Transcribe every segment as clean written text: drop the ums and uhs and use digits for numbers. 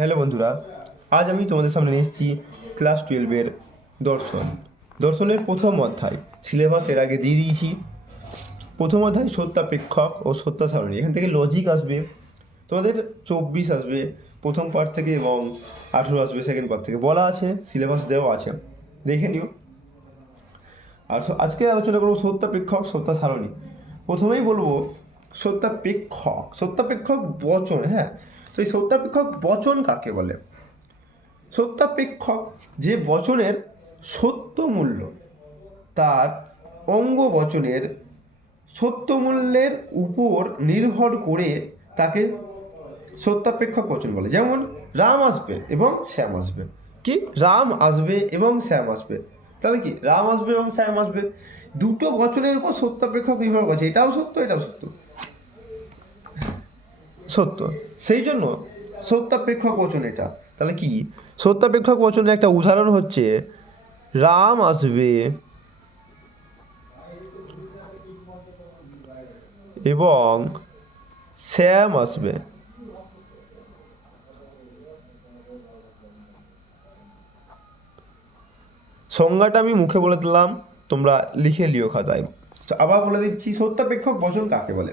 Hello বন্ধুরা, আজ আমি তোমাদের সামনে নিয়ে এসেছি ক্লাস 12-এর দর্শনের প্রথম অধ্যায়। সিলেবাস এর আগে দিয়ে দিয়েছি। প্রথম অধ্যায় সত্যাপেক্ষক ও সত্তা সারণী। এখান থেকে লজিক আসবে, তোমাদের 24 আসবে প্রথম পার্ট থেকে এবং 18 আসবে সেকেন্ড পার্ট থেকে। বলা আছে, সিলেবাস দেওয়া আছে, দেখে নিও। আর আজকে আলোচনা করবো সত্যাপেক্ষক, সত্তা সারণী। প্রথমেই বলবো সত্যাপেক্ষক বচন। হ্যাঁ, তো এই সত্যাপেক্ষক বচন কাকে বলে? সত্যাপেক্ষক যে বচনের সত্য মূল্য তার অঙ্গ বচনের সত্য মূল্যের উপর নির্ভর করে তাকে সত্যাপেক্ষক বচন বলে। যেমন রাম আসবে এবং শ্যাম আসবে। কি? রাম আসবে এবং শ্যাম আসবে। তাহলে কি? রাম আসবে এবং শ্যাম আসবে, দুটো বচনের উপর সত্যাপেক্ষক নির্ভর করছে। এটাও সত্য, এটাও সত্য, সত্য। সেই জন্য সত্যাপেক্ষক বচন এটা। তাহলে কি? সত্যাপেক্ষক বচনের একটা উদাহরণ হচ্ছে রাম আসবে এবং শ্যাম আসবে। সংজ্ঞাটা আমি মুখে বলে দিলাম, তোমরা লিখে লিও খাতায়। তো আবার বলে দিচ্ছি, সত্যাপেক্ষক বচন কাকে বলে?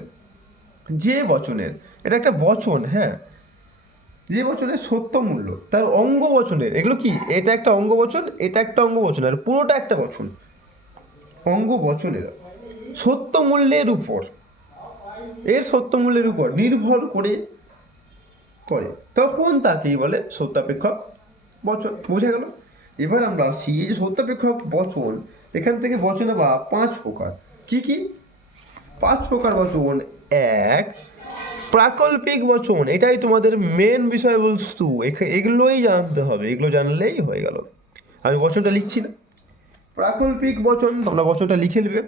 যে বচনের, এটা একটা বচন, হ্যাঁ, যে বচনের সত্য মূল্য তার অঙ্গ বচনের, এগুলো কি? এটা একটা অঙ্গ বচন, এটা একটা অঙ্গ বচন, আর পুরোটা একটা বচন। অঙ্গ বচনের সত্য মূল্যের উপর, এর সত্য মূল্যের উপর নির্ভর করে তখন তাকেই বলে সত্যাপেক্ষক বচন। বোঝা গেল? এবার আমরা আসছি এই যে সত্যাপেক্ষক বচন, এখান থেকে বচনে বা 5 প্রকার। কি কি? 5 প্রকার বচন। এক, প্রাকল্পিক বচন। এটাই তোমাদের মেন বিষয়বস্তু, এগুলোই জানতে হবে, এগুলো জানলেই হয়ে গেল। আমি বচনটা লিখছি না। প্রাকল্পিক বচন, তোমরা বচনটা লিখে নেবে।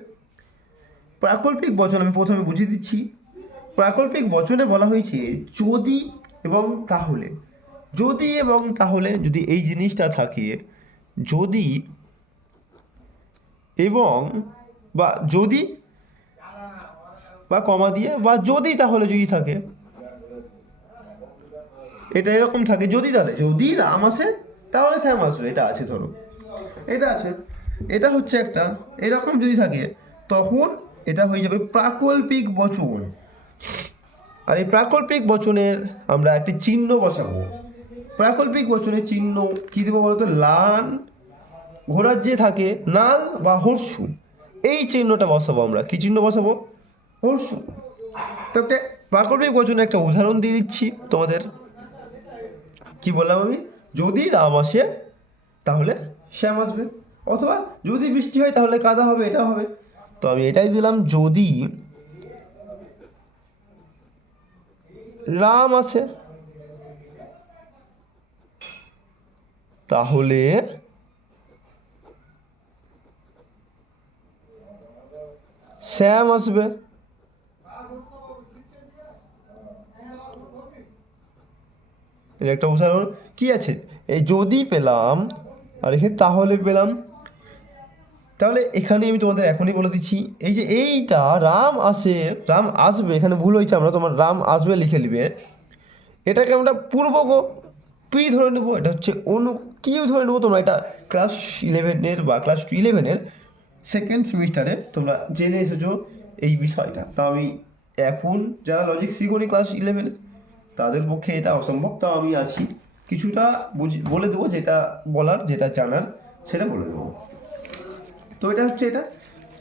প্রাকল্পিক বচন আমি প্রথমে বুঝিয়ে দিচ্ছি। প্রাকল্পিক বচনে বলা হয়েছে যদি এবং তাহলে। যদি এবং তাহলে, যদি এই জিনিসটা থাকে, যদি এবং বা যদি বা কমা দিয়ে বা যদি তাহলে যদি থাকে, এটা এরকম থাকে। যদি তাহলে, যদি রাম আসে তাহলে শ্যাম আসবে, এটা আছে, ধরো এটা আছে, এটা হচ্ছে একটা এরকম যদি থাকে, তখন এটা হয়ে যাবে প্রাকল্পিক বচন। আর এই প্রাকল্পিক বচনের আমরা একটি চিহ্ন বসাবো। প্রাকল্পিক বচনের চিহ্ন কী দেবো বলতো? লান, ঘোড়ার যে থাকে নাল বা হর্ষু, এই চিহ্নটা বসাবো আমরা। কি চিহ্ন বসাবো? হর্ষু। তো একটা প্রাকল্পিক বচনের একটা উদাহরণ দিয়ে দিচ্ছি তোমাদের। কি বললাম আমি? যদি রাম আসে তাহলে শ্যাম আসবে, অথবা যদি বৃষ্টি হয় তাহলে কাদা হবে, এটা হবে। তো আমি এটাই দিলাম, যদি রাম আসে তাহলে শ্যাম আসবে। এর একটা উদাহরণ কি আছে? এই যদি পেলাম আর এখানে তাহলে পেলাম। তাহলে এখানে আমি তোমাদের এখনই বলে দিচ্ছি, এই যে এইটা রাম আসে, রাম আসবে, এখানে ভুল হয়েছে, আমরা তোমার রাম আসবে লিখে নিবে। এটাকে আমরা পূর্বক পি ধরে নেবো, এটা হচ্ছে কি ধরে নেবো? তোমরা এটা ক্লাস 11-এর বা ক্লাস 11-এর সেকেন্ড সেমিস্টারে তোমরা জেনে এসেছো এই বিষয়টা। তা আমি এখন যারা লজিক শিখোনি ক্লাস 11-এ, তাদের পক্ষে এটা অসম্ভব। তাও আমি আছি, কিছুটা বলে দেবো, যেটা বলার, যেটা জানার সেটা বলে দেবো। তো এটা হচ্ছে এটা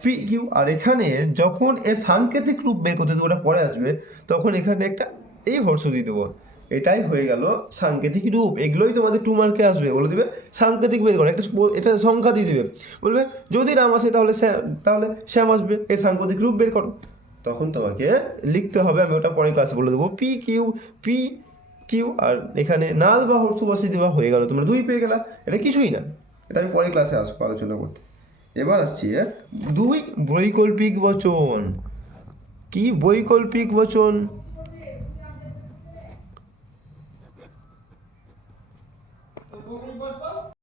পি কিউ। আর এখানে যখন এর সাংকেতিক রূপ বের করতে দেবো, ওটা পরে আসবে, তখন এখানে একটা এই ভরস দিয়ে দেবো। এটাই হয়ে গেল সাংকেতিক রূপ। এগুলোই তোমাদের 2 মার্কে আসবে, বলে দিবে সাংকেতিক বের করে একটা এটা সংখ্যা দিয়ে দিবে, বলবে যদি রাম আসে তাহলে শ্যাম আসবে, এর সাংকেতিক রূপ বের করো। তখন তোমাকে লিখতে হবে, আমি ওটা পরে ক্লাসে বলে দেবো। পি কিউ আর এখানে নাল বা হর্ষ বসিয়ে দেওয়া, হয়ে গেল, তোমরা 2 পেয়ে গেলা। এটা কিছুই না, এটা আমি পরে ক্লাসে আসবো আলোচনা করতে। এবার আসছি 2, বৈকল্পিক বচন। কি বৈকল্পিক বচন?